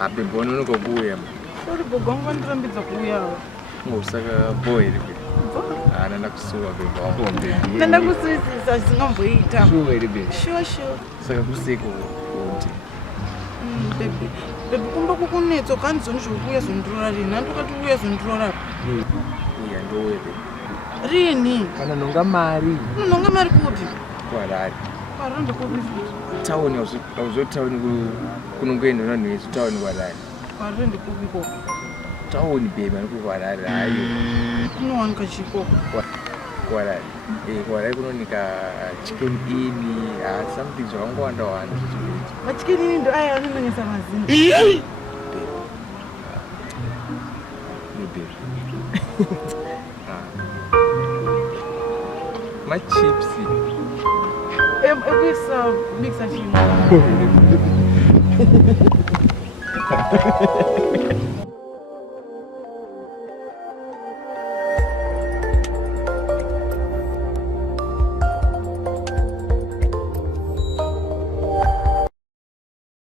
Abe mbona unokubuya? Uri bogongo ndirambidza kuuya. Ngosaka boy ribe. Nanda kusuwa bebe wako. Nanda kusuwisisa zvinomboita. Sure ribe. Sure. Saka kuseko kuti. Baby. Baby kumba kukunetso kanzoni zvokuuya zvondorora rini. Handokati uya zvondorora. Uya ndowebe. Rini? Kana nonga mari. Nonga mari kuti? Kwarari. Kwarari ndikokuti. Tauni auzotauni kunongoenda vanhu vesu tauni kwarari. Kwarari ndikupiko. Tauni bebe anokukwarari hayo. Kunowanika chiko. Kwarari. Kwarari kunonika chicken ini, something zvakangowanda wanda zvichibeti. Machicken ini ndo aya anononyesa mazina. Bebe. My chips. Mix a